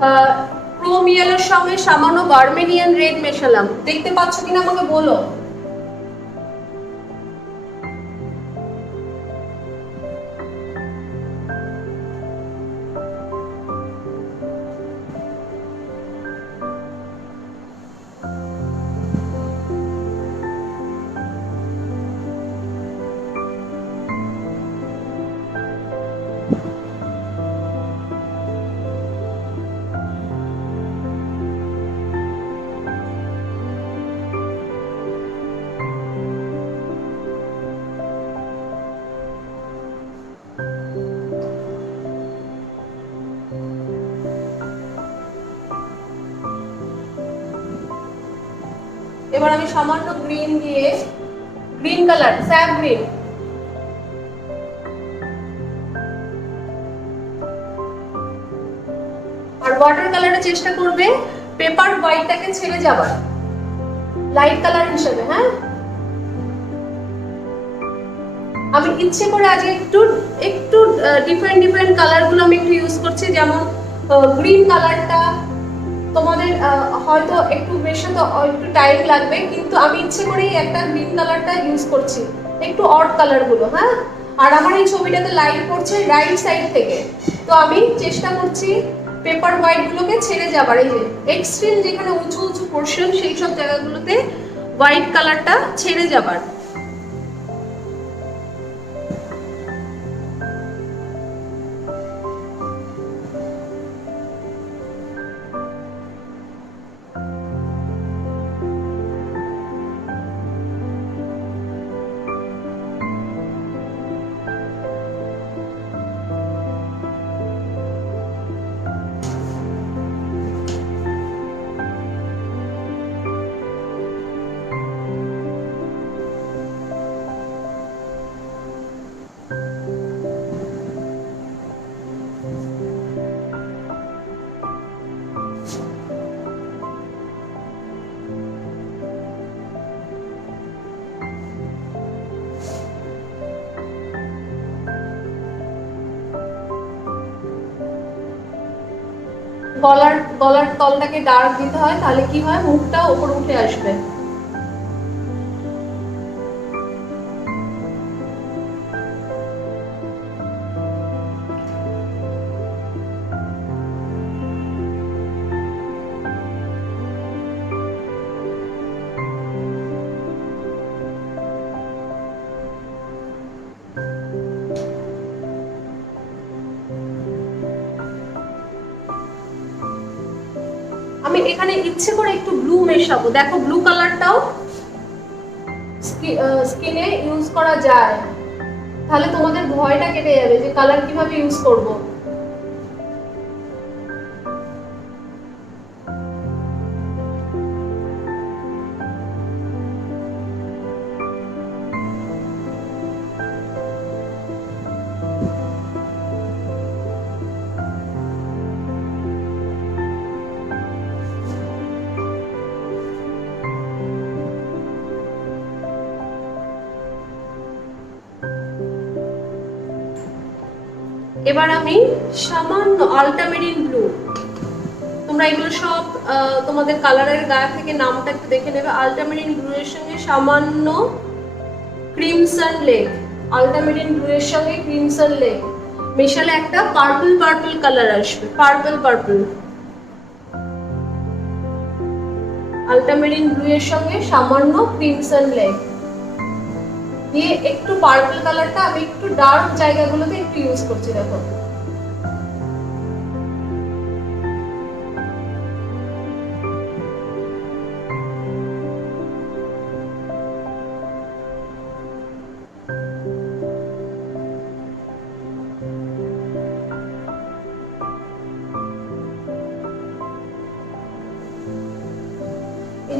Chrome ইয়েলোর সঙ্গে সামান্য বার্মেনিয়ান red মেশালাম। দেখতে পাচ্ছ কিনা আমাকে বলো। এবার আমি সামান্য গ্রিন দিয়ে, গ্রিন কালার স্যাপ গ্রিন, আর ওয়াটার কালারের চেষ্টা করবে পেপার হোয়াইটটাকে ছেড়ে যাবার লাইট কালার হিসেবে। হ্যাঁ, আমি ইচ্ছে করে আজকে একটু একটু ডিফারেন্ট কালার গুলো আমি একটু ইউজ করছি। যেমন গ্রিন কালারটা তোমাদের হয়তো একটু মেশাতে একটু টাইম লাগবে, কিন্তু আমি ইচ্ছে করেই একটা গ্রিন কালারটা ইউজ করছি, একটু অড কালার গুলো। হ্যাঁ, আর আমার এই ছবিটাতে লাইট পড়ছে রাইট সাইড থেকে, তো আমি চেষ্টা করছি পেপার হোয়াইট গুলোকে ছেড়ে যাবার। এই যে এক্সট্রিম যেখানে উঁচু উঁচু পোর্শন, সেই সব জায়গাগুলোতে হোয়াইট কালারটা ছেড়ে যাবার। গলার তলটাকে ডার্ক দিতে হয়, তাহলে কি হয়, মুখটা উপরে উঠে আসবে। আমি এখানে ইচ্ছে করে একটু ব্লু মেশাবো। দেখো ব্লু কালারটাও স্কিনে ইউজ করা যায়, তাহলে তোমাদের ভয়টা কেটে যাবে যে কালার কিভাবে ইউজ করব। এবার আমি সামান্য আল্টামেরিন ব্লু, তোমরা এগুলো সব তোমাদের কালারের গায়ে থেকে নামটা একটু দেখে নেবে। আল্টামেরিন ব্লু এর সঙ্গে সামান্য ক্রিমসন লেক, আল্টামেরিন ব্লু এর সঙ্গে ক্রিমসন লেক মেশালে একটা পার্পল কালার আসবে। পার্পল আল্টামেরিন ব্লু এর সঙ্গে সামান্য ক্রিমসন লেক দিয়ে একটু পার্পল কালারটা আমি একটু ডার্ক জায়গাগুলোতে একটু ইউজ করছি। দেখো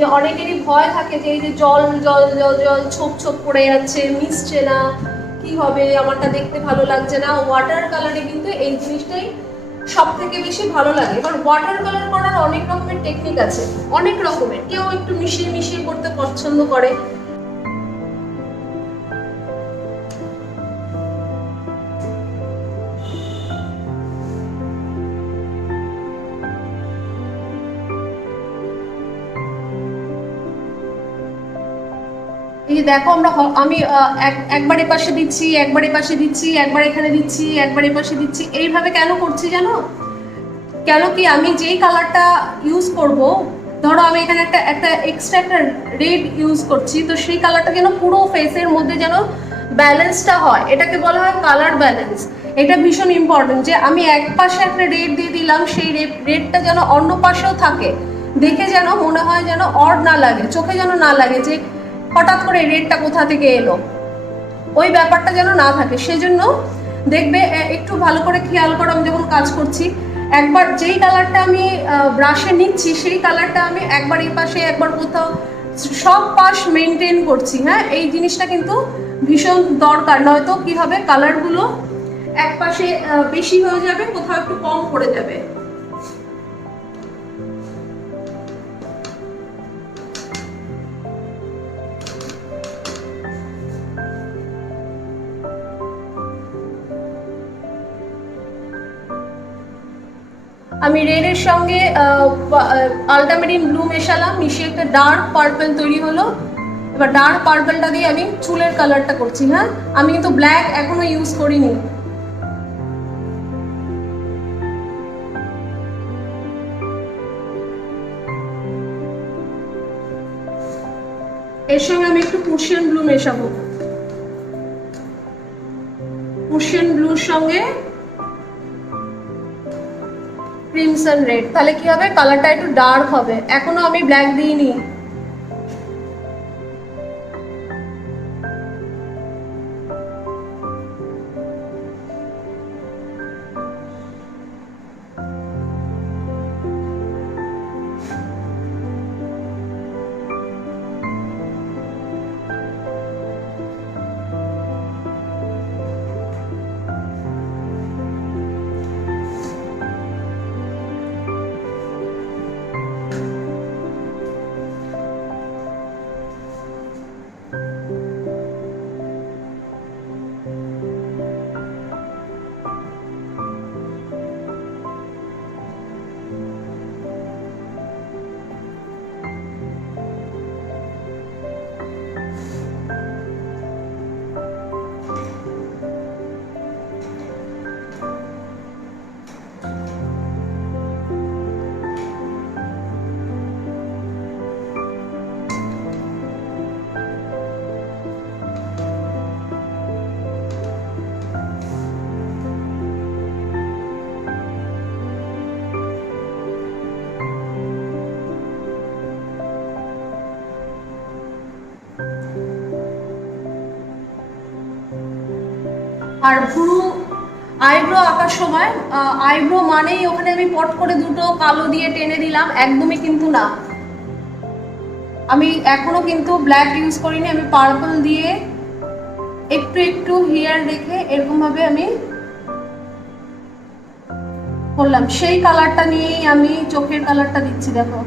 যে অনেকেরই ভয় থাকে যে এই যে জল জল জল জল ছোপ পড়ে যাচ্ছে, মিশছে না, কি হবে, আমারটা দেখতে ভালো লাগছে না। ওয়াটার কালারে কিন্তু এই জিনিসটাই সব থেকে বেশি ভালো লাগে। এবার ওয়াটার কালার করার অনেক রকমের টেকনিক আছে, অনেক রকমের। কেউ একটু মিশিয়ে করতে পছন্দ করে। যে দেখো আমি একবার এপাশে দিচ্ছি, একবার এপাশে দিচ্ছি, একবার এখানে দিচ্ছি, একবার এপাশে দিচ্ছি, এইভাবে কেন করছি জানো? কেন কি আমি যেই কালারটা ইউজ করব, ধরো আমি এখানে একটা এক্সট্রা একটা রেড ইউজ করছি, তো সেই কালারটা যেন পুরো ফেসের মধ্যে যেন ব্যালেন্সটা হয়, এটাকে বলা হয় কালার ব্যালেন্স। এটা ভীষণ ইম্পর্টেন্ট যে আমি এক পাশে একটা রেড দিয়ে দিলাম, সেই রেডটা যেন অন্য পাশেও থাকে, দেখে যেন মনে হয় যেন অড না লাগে, চোখে যেন না লাগে যে হঠাৎ করে রেডটা কোথা থেকে এলো, ওই ব্যাপারটা যেন না থাকে। সেজন্য দেখবে একটু ভালো করে খেয়াল করো, আমি যখন কাজ করছি একবার যেই কালারটা আমি ব্রাশে নিচ্ছি সেই কালারটা আমি একবার এই পাশে একবার কোথাও সব পাশ মেনটেন করছি। হ্যাঁ, এই জিনিসটা কিন্তু ভীষণ দরকার, নয়তো কি হবে কালারগুলো এক পাশে বেশি হয়ে যাবে, কোথাও একটু কম পড়ে যাবে। আমি রেডের সঙ্গে আল্টামেরিন ব্লু মেশালাম, মিশিয়ে একটা ডার্ক পার্পল তৈরি হলো। এবার ডার্ক পার্পলটা দিয়ে আমি চুলের কালারটা করছি। হ্যাঁ, আমি কিন্তু ব্ল্যাক এখনো ইউজ করিনি। এর সঙ্গে আমি একটু পার্সিয়ান ব্লু মেশাবো, পার্সিয়ান ব্লুর সঙ্গে ক্রিমসন রেড, তাহলে কি হবে কালারটা একটু ডার্ক হবে। এখনো আমি ব্ল্যাক দিইনি। আর ভুরু আইব্রো আঁকার সময় আইব্রো মানেই ওখানে আমি পট করে দুটো কালো দিয়ে টেনে দিলাম, একদমই কিন্তু না। আমি এখনো কিন্তু ব্ল্যাক ইউজ করিনি, আমি পার্পল দিয়ে একটু একটু হেয়ার রেখে এরকম ভাবে আমি করলাম। সেই কালারটা নিয়েই আমি চোখের কালারটা দিচ্ছি, দেখো।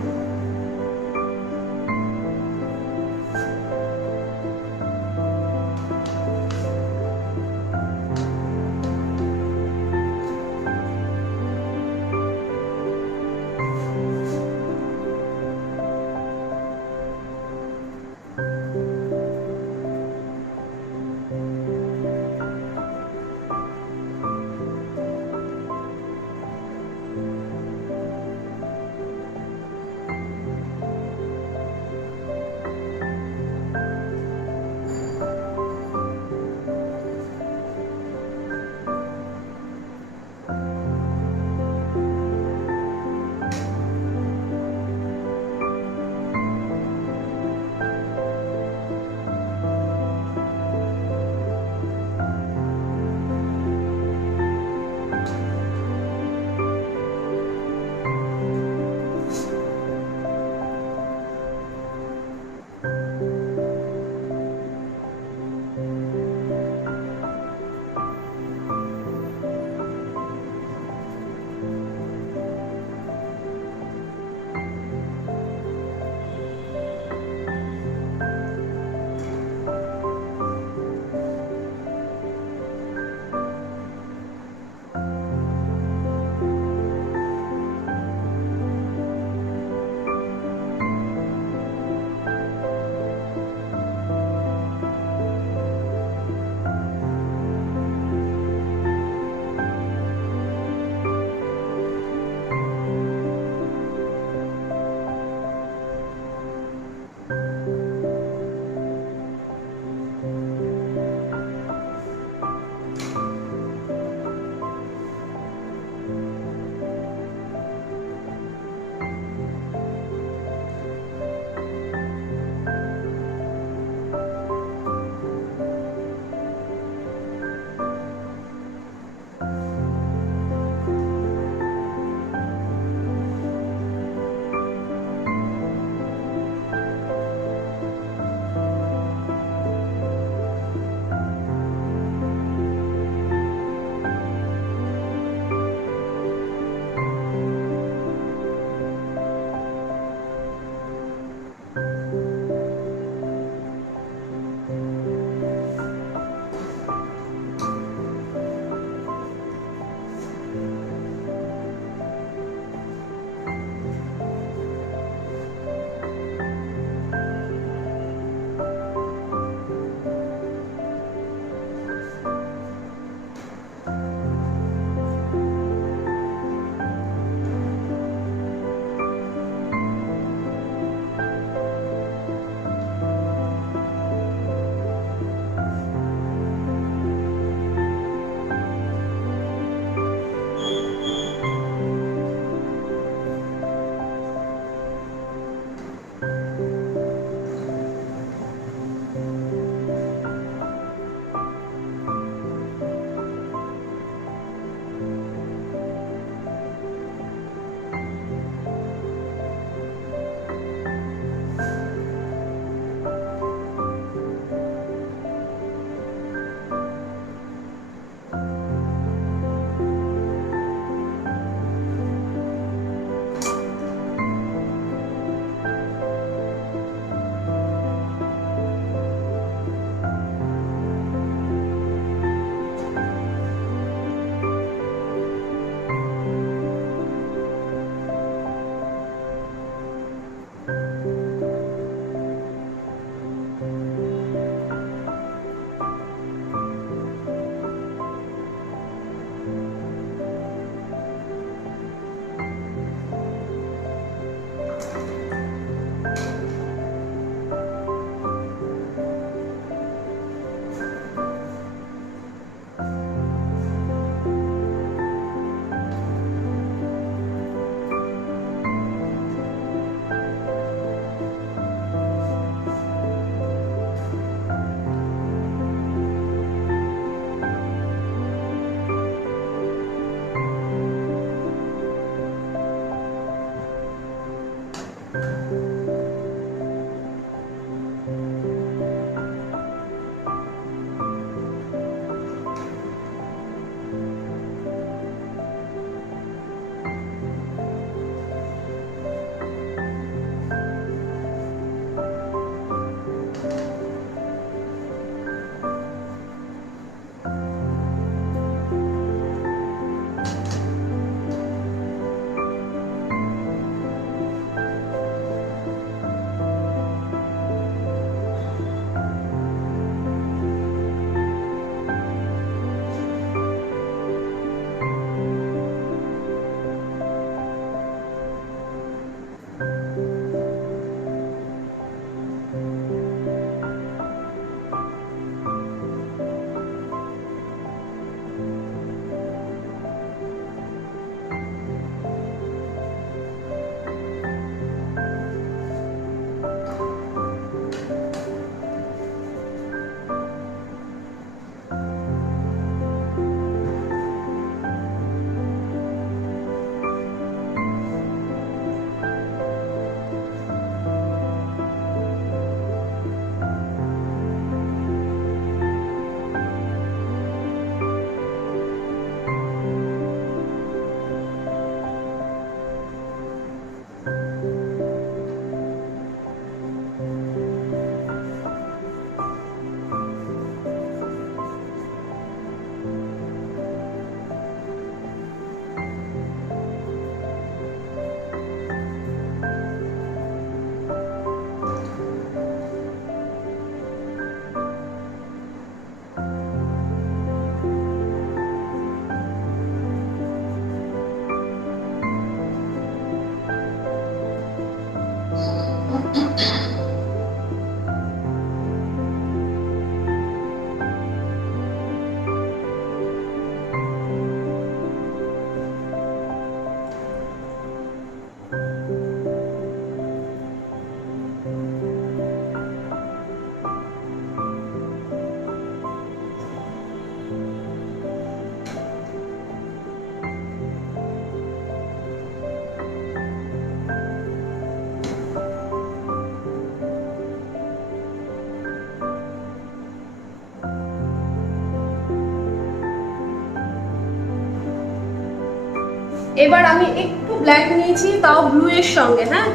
এবার আমি একটু ব্ল্যাক নিয়েছি, তাও ব্লু এর সঙ্গে। হ্যাঁ,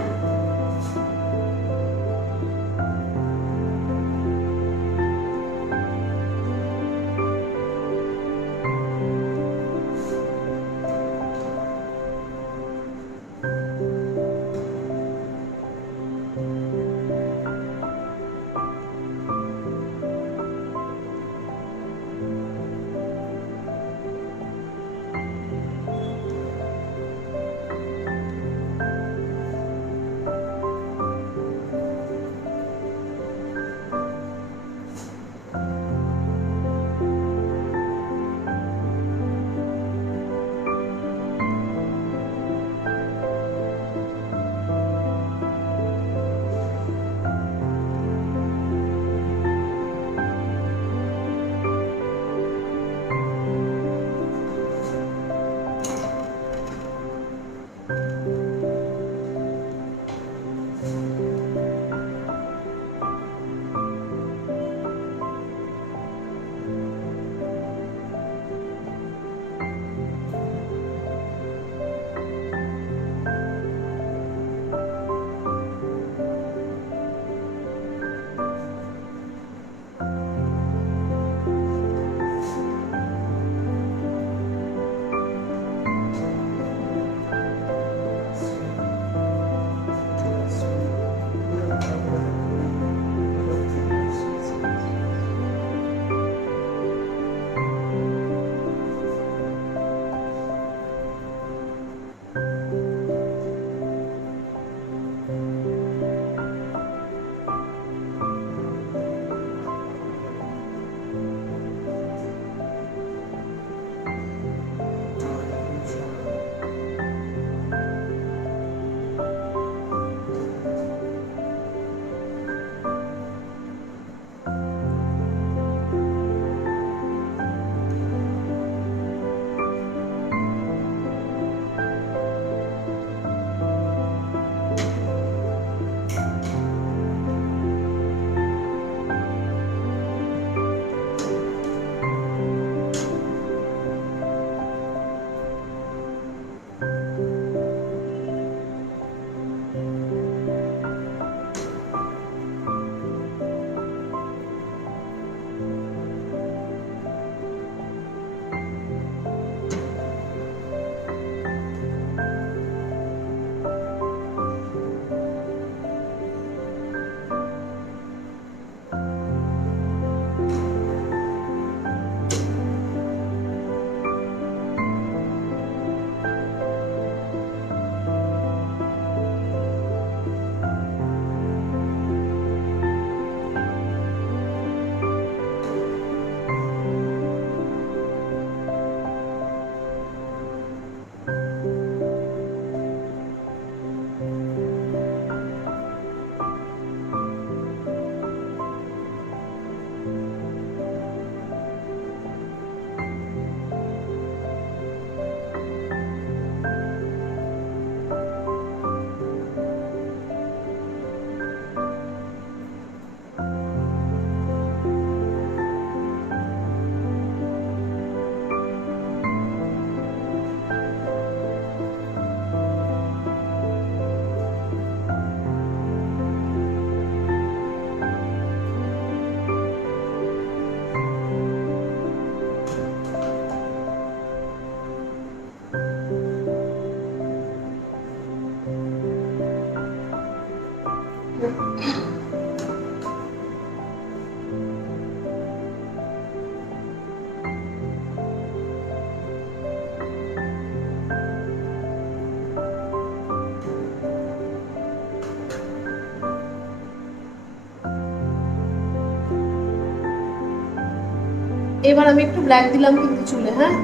এবার আমি একটু ব্ল্যাক দিলাম কিন্তু চুলে। হ্যাঁ,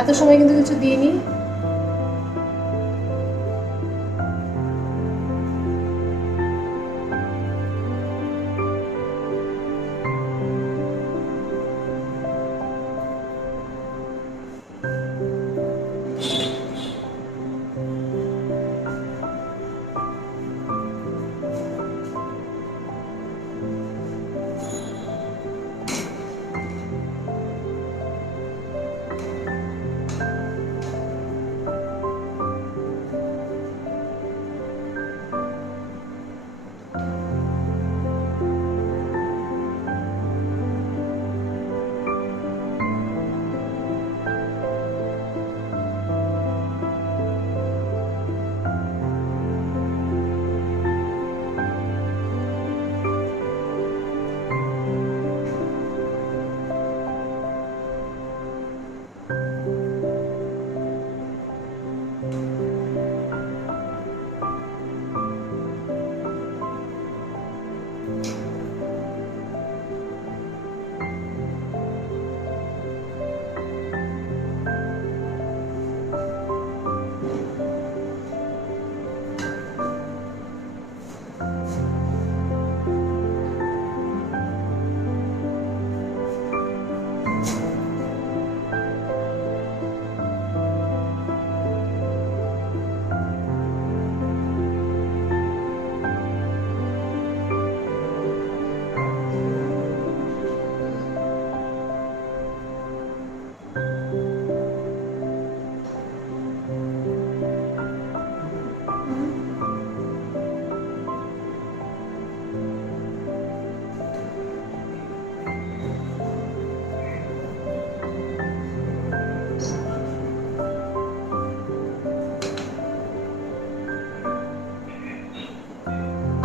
এত সময় কিন্তু কিছু দিইনি।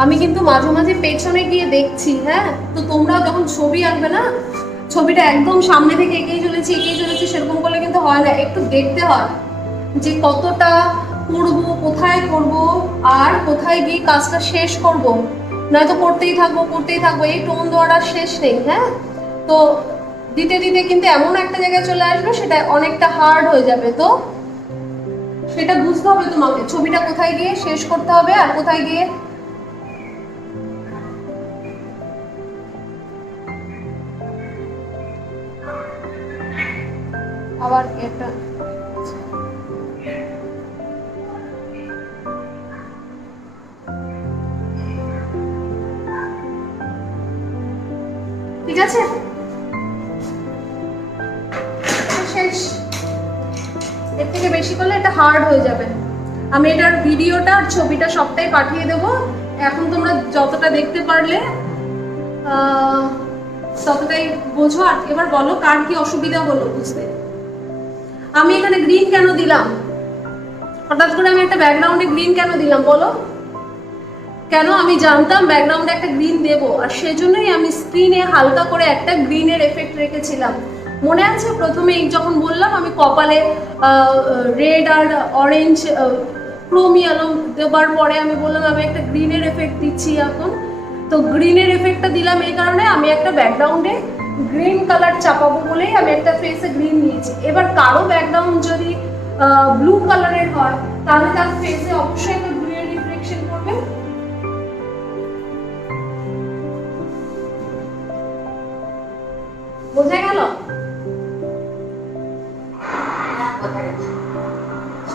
আমি কিন্তু মাঝে মাঝে পেছনে গিয়ে দেখছি, হ্যাঁ? তো তোমরাও যখন ছবি আঁকবে না, ছবিটা একদম সামনে থেকে এগিয়ে চলেছি সেরকম করলে কিন্তু হয় না। একটু দেখতে হয় যে কতটা করব, কোথায় করব, আর কোথায় গিয়ে কাজটা শেষ করব। নয়তো করতেই থাকবো, এই টোন দেওয়ার আর শেষ নেই, হ্যাঁ? তো দিতে দিতে কিন্তু এমন একটা জায়গায় চলে আসবে সেটা অনেকটা হার্ড হয়ে যাবে। তো সেটা বুঝতে হবে তোমাকে, ছবিটা কোথায় গিয়ে শেষ করতে হবে আর কোথায় গিয়ে আবার এটা। ঠিক আছে, শেষ। এর থেকে বেশি করলে এটা হার্ড হয়ে যাবে। আমি এটার ভিডিওটা আর ছবিটা সবটাই পাঠিয়ে দেবো। এখন তোমরা যতটা দেখতে পারলে ততটাই বোঝো। আর এবার বলো কার কি অসুবিধা হলো বুঝতে। আমি এখানে গ্রিন কেন দিলাম, হঠাৎ করে আমি একটা ব্যাকগ্রাউন্ডে গ্রিন কেন দিলাম বলো? কেন? আমি জানতাম ব্যাকগ্রাউন্ডে একটা গ্রিন দেব, আর সেজন্যই আমি স্ক্রিনে হালকা করে একটা গ্রিনের এফেক্ট রেখেছিলাম। মনে আছে প্রথমে যখন বললাম আমি কপালে রেড আর অরেঞ্জ ক্রোমিয়ালো দেবার পরে আমি বললাম আমি একটা গ্রিনের এফেক্ট দিচ্ছি এখন। তো গ্রিনের এফেক্টটা দিলাম এই কারণে আমি একটা ব্যাকগ্রাউন্ডে গ্রিন কালার চাপাবো বলেই আমি একটা ফেসে গ্রিন নিয়েছি। এবার কারো ব্যাকগ্রাউন্ড যদি ব্লু কালারের হয় তাহলে তার ফেসে অবশ্যই একটা গ্রিনের রিফ্লেকশন করবে। বোঝা গেল?